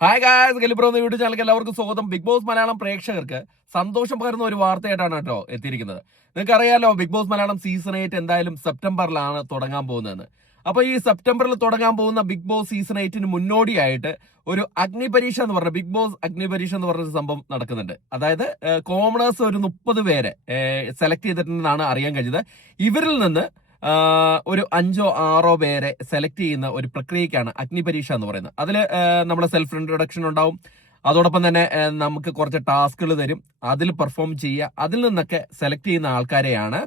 Hi guys, ഗലിബ്രോ എന്ന YouTube ചാനലിലേക്ക് എല്ലാവർക്കും സ്വാഗതം. ബിഗ് ബോസ് മലയാളം പ്രേക്ഷകർക്ക് സന്തോഷം പകരുന്ന ഒരു വാർത്തയായിട്ടാണ് കേട്ടോ എത്തിയിരിക്കുന്നത്. നിങ്ങൾക്ക് അറിയാലോ, ബിഗ് ബോസ് മലയാളം സീസൺ 8 എന്തായാലും സെപ്റ്റംബറിലാണ് തുടങ്ങാൻ പോകുന്നതെന്ന്. അപ്പൊ ഈ സെപ്റ്റംബറിൽ തുടങ്ങാൻ പോകുന്ന ബിഗ് ബോസ് സീസൺ 8 മുന്നോടിയായിട്ട് ഒരു അഗ്നിപരീക്ഷ എന്ന് പറഞ്ഞ ബിഗ് ബോസ് അഗ്നിപരീക്ഷ എന്ന് പറഞ്ഞ സംഭവം നടക്കുന്നുണ്ട്. അതായത് കോമണേഴ്സ് ഒരു 30 പേരെ സെലക്ട് ചെയ്തിട്ടുണ്ടെന്നാണ് അറിയാൻ കഴിഞ്ഞത്. ഇവരിൽ നിന്ന് ഒരു 5-6 പേരെ സെലക്ട് ചെയ്യുന്ന ഒരു പ്രക്രിയക്കാണ് അഗ്നിപരീക്ഷ എന്ന് പറയുന്നത്. അതിൽ നമ്മുടെ സെൽഫ് ഇൻട്രൊഡക്ഷൻ ഉണ്ടാവും. അതോടൊപ്പം തന്നെ നമുക്ക് കുറച്ച് ടാസ്കുകൾ തരും. അതിൽ പെർഫോം ചെയ്യുക. അതിൽ നിന്നൊക്കെ സെലക്ട് ചെയ്യുന്ന ആൾക്കാരെയാണ്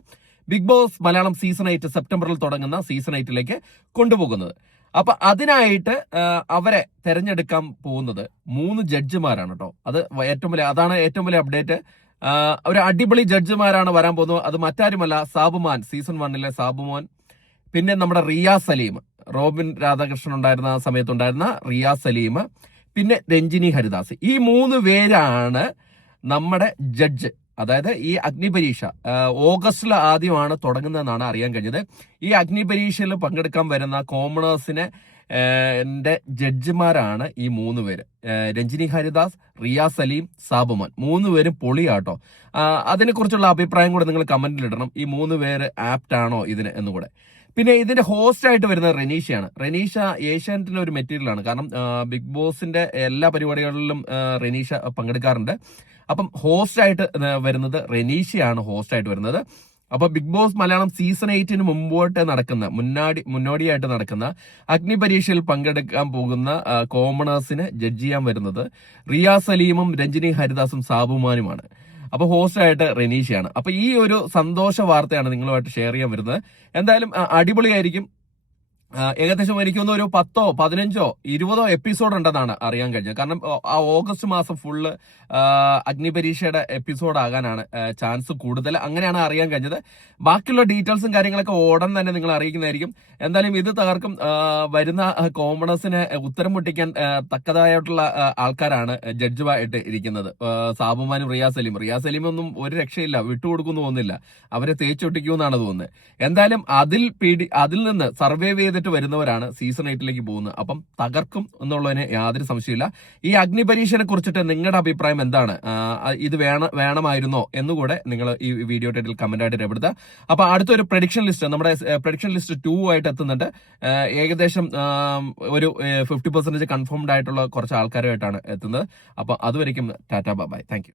ബിഗ് ബോസ് മലയാളം സീസൺ 8 സെപ്റ്റംബറിൽ തുടങ്ങുന്ന സീസൺ 8ലേക്ക് കൊണ്ടുപോകുന്നത്. അപ്പൊ അതിനായിട്ട് അവരെ തെരഞ്ഞെടുക്കാൻ പോകുന്നത് 3 ജഡ്ജിമാരാണ് കേട്ടോ. അതാണ് ഏറ്റവും വലിയ അപ്ഡേറ്റ്. ഒരു അടിപൊളി ജഡ്ജിമാരാണ് വരാൻ പോകുന്നത്. അത് മറ്റാരുമല്ല, സാബുമാൻ, സീസൺ 1 സാബുമാൻ, പിന്നെ നമ്മുടെ റിയാസ് സലീം, റോബിൻ രാധാകൃഷ്ണൻ ഉണ്ടായിരുന്ന സമയത്തുണ്ടായിരുന്ന റിയാസ് സലീം, പിന്നെ രഞ്ജിനി ഹരിദാസ്. ഈ 3 പേരാണ് നമ്മുടെ ജഡ്ജ്. അതായത് ഈ അഗ്നിപരീക്ഷ ഓഗസ്റ്റിൽ ആദ്യമാണ് തുടങ്ങുന്നതെന്നാണ് അറിയാൻ കഴിഞ്ഞത്. ഈ അഗ്നിപരീക്ഷയിൽ പങ്കെടുക്കാൻ വരുന്ന കോമണേഴ്സിനെ എന്റെ ജഡ്ജിമാരാണ് ഈ 3 പേര്. രഞ്ജിനി ഹരിദാസ്, റിയാസ് സലീം, സാബുമാൻ. 3 പേരും പൊളിയാട്ടോ. അതിനെക്കുറിച്ചുള്ള അഭിപ്രായം കൂടെ നിങ്ങൾ കമന്റിൽ ഇടണം. ഈ 3 പേര് ആപ്റ്റ് ആണോ ഇതിന് എന്നുകൂടെ. പിന്നെ ഇതിന്റെ ഹോസ്റ്റ് ആയിട്ട് വരുന്നത് റെനീഷയാണ്. റെനീഷ ഏഷ്യാനെറ്റിലെ ഒരു മെറ്റീരിയലാണ്. കാരണം ബിഗ് ബോസിന്റെ എല്ലാ പരിപാടികളിലും റെനീഷ പങ്കെടുക്കാറുണ്ട്. അപ്പം ഹോസ്റ്റ് ആയിട്ട് വരുന്നത് റെനീഷയാണ് ഹോസ്റ്റ് ആയിട്ട് വരുന്നത്. അപ്പൊ ബിഗ് ബോസ് മലയാളം സീസൺ 8 മുമ്പോട്ട് നടക്കുന്ന മുന്നോടിയായിട്ട് നടക്കുന്ന അഗ്നിപരീക്ഷയിൽ പങ്കെടുക്കാൻ പോകുന്ന കോമണേഴ്സിന് ജഡ്ജ് ചെയ്യാൻ വരുന്നത് റിയാസ് സലീമും രഞ്ജിനി ഹരിദാസും സാബുമാനുമാണ്. അപ്പൊ ഹോസ്റ്റ് ആയിട്ട് റെനീഷയാണ്. അപ്പൊ ഈ ഒരു സന്തോഷ വാർത്തയാണ് നിങ്ങളുമായിട്ട് ഷെയർ ചെയ്യാൻ വരുന്നത്. എന്തായാലും അടിപൊളിയായിരിക്കും. ഏകദേശം എനിക്ക് തോന്നുന്നു ഒരു 10, 15, 20 എപ്പിസോഡ് ഉണ്ടെന്നാണ് അറിയാൻ കഴിഞ്ഞത്. കാരണം ആ ഓഗസ്റ്റ് മാസം ഫുള്ള് അഗ്നിപരീക്ഷയുടെ എപ്പിസോഡ് ആകാനാണ് ചാൻസ് കൂടുതൽ. അങ്ങനെയാണ് അറിയാൻ കഴിഞ്ഞത്. ബാക്കിയുള്ള ഡീറ്റെയിൽസും കാര്യങ്ങളൊക്കെ ഉടൻ തന്നെ നിങ്ങൾ അറിയിക്കുന്നതായിരിക്കും. എന്തായാലും ഇത് തകർക്കും. വരുന്ന കോമണേഴ്സിനെ ഉത്തരം മുട്ടിക്കാൻ തക്കതായിട്ടുള്ള ആൾക്കാരാണ് ജഡ്ജുമായിട്ട് ഇരിക്കുന്നത്. സാബുമാനും റിയാസ് സലീമൊന്നും ഒരു രക്ഷയില്ല, വിട്ടുകൊടുക്കുന്നു തോന്നുന്നില്ല. അവരെ തേച്ചൊട്ടിക്കുമെന്നാണ് തോന്നുന്നത്. എന്തായാലും അതിൽ നിന്ന് സർവൈവ് ചെയ്തിട്ട് വരുന്നവരാണ് സീസൺ 8ലേക്ക് പോകുന്നത്. അപ്പം തകർക്കും എന്നുള്ളതിന് യാതൊരു സംശയമില്ല. ഈ അഗ്നിപരീക്ഷനെ കുറിച്ചിട്ട് നിങ്ങളുടെ അഭിപ്രായം എന്താണ്? ഇത് വേണമായിരുന്നോ എന്നുകൂടെ നിങ്ങൾ ഈ വീഡിയോ ടൈറ്റിൽ കമന്റ് ആയിട്ട് രേഖപ്പെടുത്തുക. അപ്പൊ അടുത്തൊരു പ്രഡിക്ഷൻ ലിസ്റ്റ്, നമ്മുടെ പ്രഡിക്ഷൻ ലിസ്റ്റ് 2 ആയിട്ട് എത്തുന്നുണ്ട്. ഏകദേശം ഒരു 50% കൺഫേംഡ് ആയിട്ടുള്ള കുറച്ച് ആൾക്കാരുമായിട്ടാണ് എത്തുന്നത്. അപ്പൊ അതുവരെയും ടാറ്റാ ബൈ. Thank you.